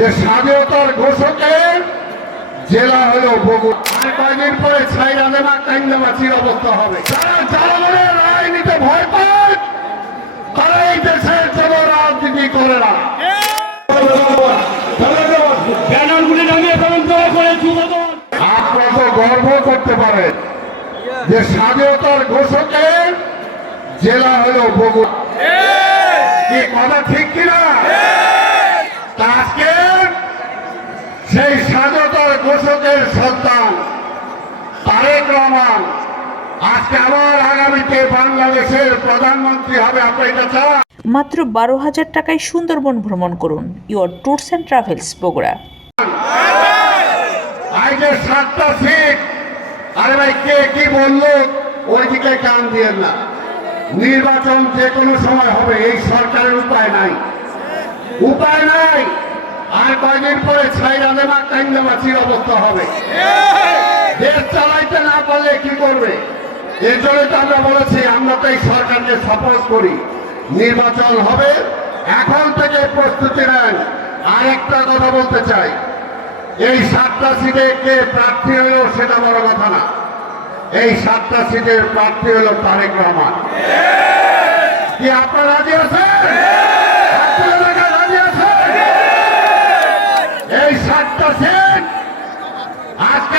যে স্বাধীনতার ঘোষকের জেলা হলো বগুড়া। পরে কান্দামাছির অবস্থা হবে। যারা রায় নিতে ভয় পায়, তারা এই দেশের জন্য রাজনীতি করে না। গর্ব করতে পারেন যে স্বাধীনতার জেলা হলো বগুড়া। কথা ঠিক কিনা? আজকে সেই স্বাধীনতার ঘোষকের সন্তান তারেক রহমান। আজকে আবার আগামীতে বাংলাদেশের প্রধানমন্ত্রী হবে আপনি এটা চান? মাত্র বারো হাজার টাকায় সুন্দরবন ভ্রমণ করুন। Your tours and travels Bogura. আজকে সাতটা সিট। আরে ভাই কে কি বলল? ওইদিকে কান দিয়ে না। নির্বাচন যে কোনো সময় হবে এই সরকারের উপায় নাই। উপায় নাই। আর কয়দিন পরে ছাইরা দেবা কান্দামাছির অবস্থা হবে। দেশ চালাইতে না পারলে কি করবে? এর জন্য তো আমরা বলেছি, আমরা তো এই সরকারকে সাপোর্ট করি। নির্বাচন হবে, এখন থেকে প্রস্তুতি নেন। আরেকটা কথা বলতে চাই, এই সাতটা সিটে কে প্রার্থী হলো সেটা বড় কথা না। এই সাতটা সিটের প্রার্থী হলো তারেক রহমান। কি আপনারা রাজি আছেন?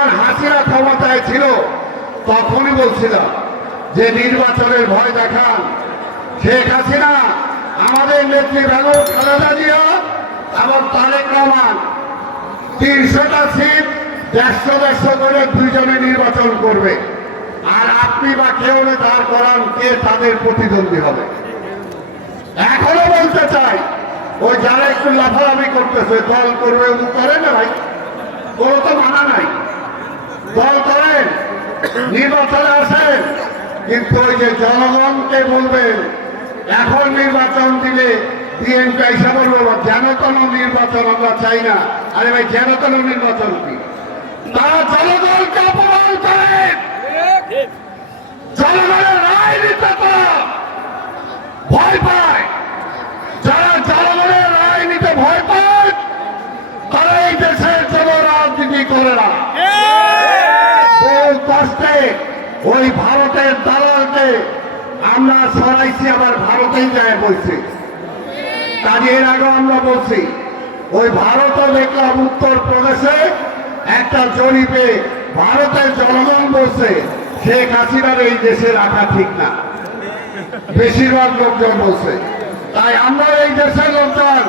যখন হাসিনা ক্ষমতায় ছিল, তখনই বলছিলাম যে নির্বাচনের ভয় দেখান। শেখ হাসিনা, আমাদের নেত্রী বেগম খালেদা জিয়া এবং তারেক রহমান তিনশোটা সিট, দেড়শো দেড়শো করে দুইজনে নির্বাচন করবে। আর আপনি বা কেউ দাঁড় করান কে তাদের প্রতিদ্বন্দ্বী হবে। এখনও বলতে চাই, ওই যারা একটু লাফালাফি করতেছে, দল করবে করে না ভাই কোনো তো মানা নাই। দল করেন, নির্বাচনে আসেন, কিন্তু ওই যে জনগণকে বলবেন, এখন নির্বাচন দিলে বিএনপি এসে বলব যেন তেন নির্বাচন আমরা চাই না। আরে ভাই, যেন তেন নির্বাচন কি তারা জনগণকে অপমান করেন। জনগণের রায় নিতে ভয় পায়। যারা জনগণের রায় নিতে ভয় পায়, তারা এই দেশের জন্য রাজনীতি করে না। কষ্টে ওই ভারতের দালালকে আমরা সরাইছি, আবার ভারতেই যায় বলছি কাজে এর আগে আমরা বলছি, ওই ভারতও দেখলাম উত্তর প্রদেশে একটা জরিপে ভারতের জনগণ বলছে, শেখ হাসিনার এই দেশে রাখা ঠিক না। বেশিরভাগ লোকজন বলছে। তাই আমরা এই দেশের লোকজন,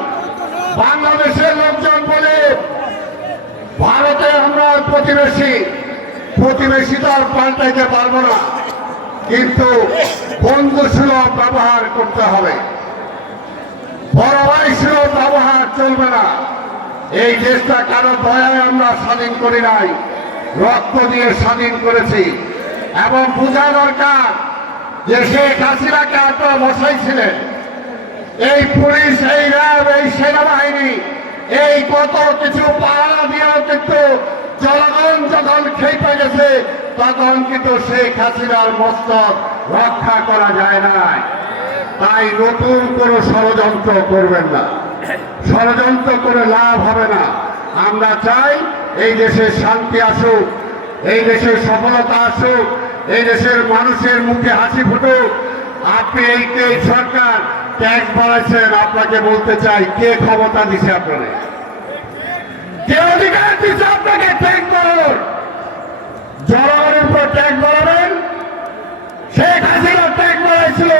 বাংলাদেশের লোকজন বলে ভারতে আমরা প্রতিবেশী। প্রতিবেশী তো আর পাল্টাইতে পারব না। কিন্তু বন্ধু সুলভ ব্যবহার করতে হবে। বড় ভাই সুলভ ব্যবহার চলবে না। এই দেশটা কারও দয়ায় আমরা স্বাধীন করি নাই। রক্ত দিয়ে স্বাধীন করেছি। এবং বোঝা দরকার যে শেখ হাসিনাকে আপনারা বসাইছিলেন এই পুলিশ, এই র্যাব, এই সেনাবাহিনী, এই কত কিছু পাহারা দিয়েও কিন্তু জনগণ যখন খেপে গেছে, তখন কিন্তু শেখ হাসিনার মস্তক রক্ষা করা যায় না তাই নতুন কোনো ষড়যন্ত্র করবেন না। ষড়যন্ত্র করে লাভ হবে না। আমরা চাই এই দেশে শান্তি আসুক, এই দেশের সফলতা আসুক, এই দেশের মানুষের মুখে হাসি ফুটুক। আপনি এই সরকার ট্যাক্স বাড়াইছেন, আপনাকে বলতে চাই, কে ক্ষমতা দিছে আপনাদের? কে অধিকার দিচ্ছে আপনাকে ট্যাক্স বাড়ানোর জনগণের উপর ট্যাক্স বাড়াবেন শেখ হাসিনা ট্যাক্স বাড়াইছিল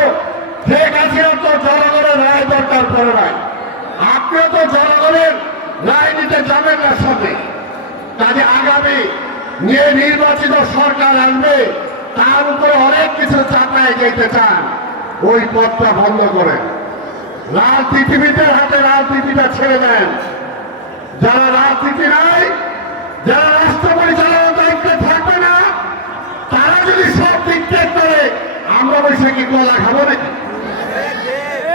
শেখ হাসিনা তো জনগণের রায় দরকার করে নাই। তো জনগণের রায় নিতে যাবেন না সাথে। কাজে আগামী নিয়ে নির্বাচিত সরকার আসবে, তার উপরে অনেক কিছু চাপায় যেতে চান। ওই পথটা বন্ধ করে রাজনীতিবিদের হাতে রাজনীতিটা ছেড়ে দেন। যারা রাজনীতি নাই যারা রাষ্ট্র পরিচালনার দায়িত্বে থাকবে না, তারা যদি সব ডিকটেট করে, আমরা বসে কি কলা খাব নাকি?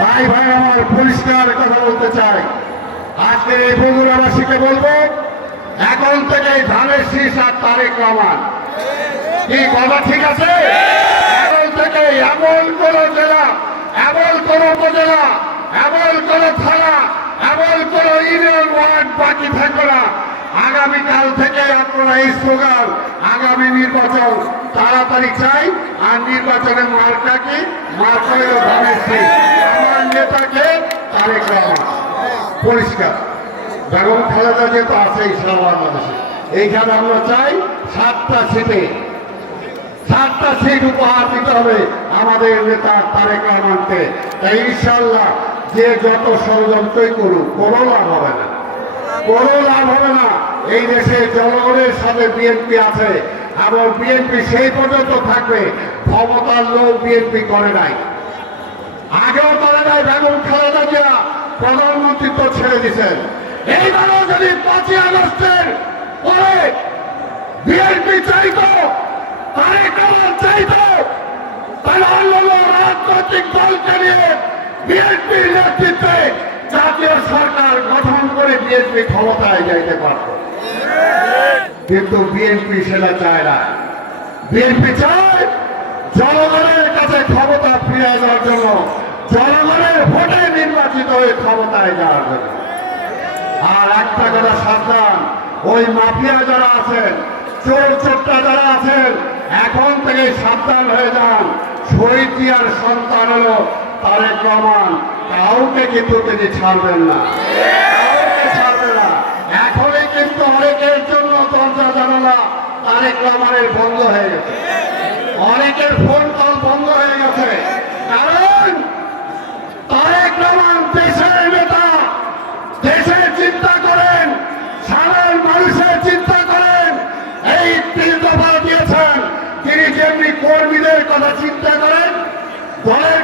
তাই ভাই, আমার পরিষ্কার কথা বলতে চাই। আজকে এই বগুড়াবাসীকে বলব, এখন থেকে ধানের শীষ আর তারেক রহমান। কি কথা, ঠিক আছে? এখন থেকে এমন কোন জেলা, এমন কোন উপজেলা, এমন কোন থানা এমন কোন ইউনিয়ন ওয়ার্ড বাকি থাকবে না। আগামীকাল থেকে আপনারা এই স্লোগান, আগামী নির্বাচন তাড়াতাড়ি চাই, আর নির্বাচনে মার্কা কি আমার নেতাকে তারেক রহমান। পরিষ্কার। বেগম খালেদা যেহেতু আছেই সারা বাংলাদেশে, এইখানে আমরা চাই সাতটা সিটে, সাতটা সিট উপহার দিতে হবে আমাদের নেতা তারেক রহমানকে। তাই ইনশাল্লাহ যে যত ষড়যন্ত্রই করুক, কোনো লাভ হবে না। কোনো লাভ হবে না। এই দেশে জনগণের সাথে বিএনপি আছে, এবং বিএনপি সেই পর্যন্ত থাকবে, ক্ষমতার লোক বিএনপি করে নাই। আগেও করে নাই বেগম খালেদা জিয়া প্রধানমন্ত্রিত্ব ছেড়ে দিচ্ছেন এইবারও যদি পাঁচই আগস্টের পরে বিএনপি চাইতো, তারেক চাইতো, তাহলে অন্যান্য রাজনৈতিক দলকে নিয়ে বিএনপির নেতৃত্বে জাতীয় সরকার গঠন করে বিএনপি ক্ষমতায় যাইতে পারত কিন্তু বিএনপি সেটা চায় না। বিএনপি চায় জনগণের কাছে ক্ষমতা ফিরে যাওয়ার জন্য, জনগণের ভোটে নির্বাচিত হয়ে ক্ষমতায় যাওয়ার জন্য। আর একটা কথা সাবধান, ওই মাফিয়া যারা আছেন চোর চোরটা যারা আছেন, এখন থেকে সাবধান হয়ে যান। শহীদ জিয়ার সন্তান হলো তারেক রহমান, কাউকে কিন্তু তিনি ছাড়বেন না। কাউকে না। এখনই কিন্তু অনেকের জন্য দরজা জানালা তারেক রহমানের বন্ধ হয়ে গেছে। অনেকের ফোন কল বন্ধ হয়ে গেছে। কারণ তারেক রহমান দেশের নেতা দেশের চিন্তা করেন, সাধারণ মানুষের চিন্তা করেন, এই তিন দফা দিয়েছেন। তিনি যেমনি কর্মীদের কথা চিন্তা করেন, দলের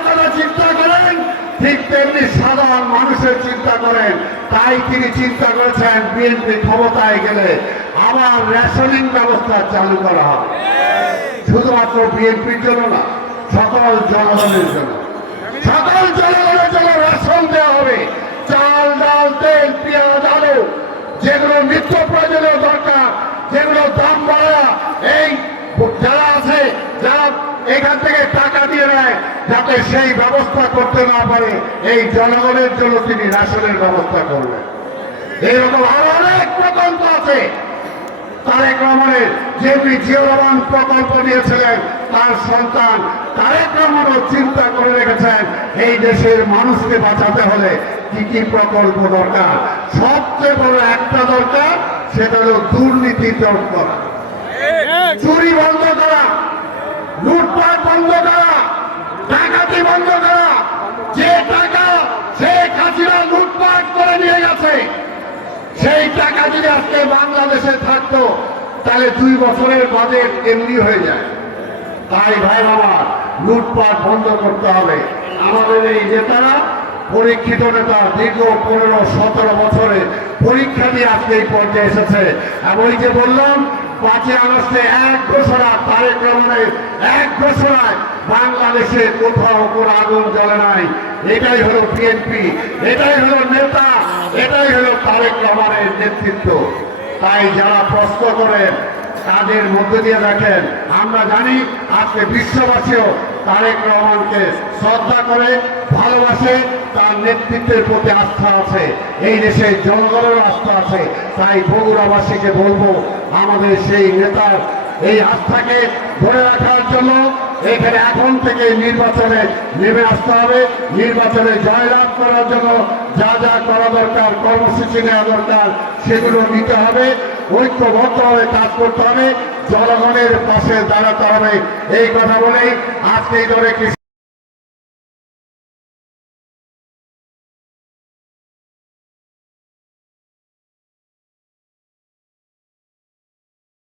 সাধারণ মানুষের চিন্তা করেন তাই তিনি চিন্তা করেছেন বিএনপি ক্ষমতায় গেলে আবার রেশনিং ব্যবস্থা চালু করা হবে। শুধুমাত্র বিএনপির জন্য না সকল জনগণের জন্য সকল জনগণের জন্য রেশন দেওয়া হবে চাল ডাল তেল পেঁয়াজ আলু যেগুলো নিত্য প্রয়োজনীয় দরকার যেগুলো দাম বাড়া এই যারা আছে যারা এখান থেকে টাকা দিয়ে নেয় যাতে সেই ব্যবস্থা করতে না পারে এই জনগণের জন্য তিনি রেশনের ব্যবস্থা করবেন। এইরকম আরও অনেক প্রকল্প আছে। তারেক রহমানের যেমনি জিয়া প্রকল্প নিয়েছিলেন তার সন্তান তারেক রহমানও চিন্তা করে রেখেছেন এই দেশের মানুষকে বাঁচাতে হলে কি কি প্রকল্প দরকার। সবচেয়ে বড় একটা দরকার সেটা হলো দুর্নীতি দর করা। চুরি বন্ধ করা লুটপাট বন্ধ করা ডাকাতি বন্ধ করা। যে টাকা শেখ হাসিনা লুটপাট করে নিয়ে গেছে, সেই টাকা যদি আজকে বাংলাদেশে থাকতো, তাহলে দুই বছরের বাজেট এমনি হয়ে যায়। তাই ভাই বাবা, লুটপাট বন্ধ করতে হবে। আমাদের এই নেতারা, পরীক্ষিত নেতা, দীর্ঘ পনেরো, সতেরো বছরে পরীক্ষা দিয়ে আজকে এই পর্যায়ে এসেছে। ওই যে বললাম, পাঁচই আগস্টে এক ঘোষণা, তারেক রহমানের এক ঘোষণায় বাংলাদেশে কোথাও কোনো আগুন জ্বলে নাই। এটাই হলো বিএনপি এটাই হলো নেতা, এটাই হলো তারেক রহমানের নেতৃত্ব। তাই যারা প্রশ্ন করেন, তাদের মধ্যে দিয়ে দেখেন, আমরা জানি আজকে বিশ্ববাসীও তারেক রহমানকে শ্রদ্ধা করে, ভালোবাসে, তার নেতৃত্বের প্রতি আস্থা আছে। এই দেশে জনগণের আস্থা আছে। তাই বগুড়াবাসীকে বলব, আমাদের সেই নেতার এই আস্থাকে ধরে রাখার জন্য এখানে এখন থেকে নির্বাচনে নেমে আসতে হবে। নির্বাচনে জয়লাভ করার জন্য যা যা করা দরকার, কর্মসূচি নেওয়া দরকার, সেগুলো নিতে হবে। ঐক্যবদ্ধভাবে কাজ করতে হবে। জনগণের পাশে দাঁড়াতে হবে। এই কথা বলেই আজকে এই কৃষি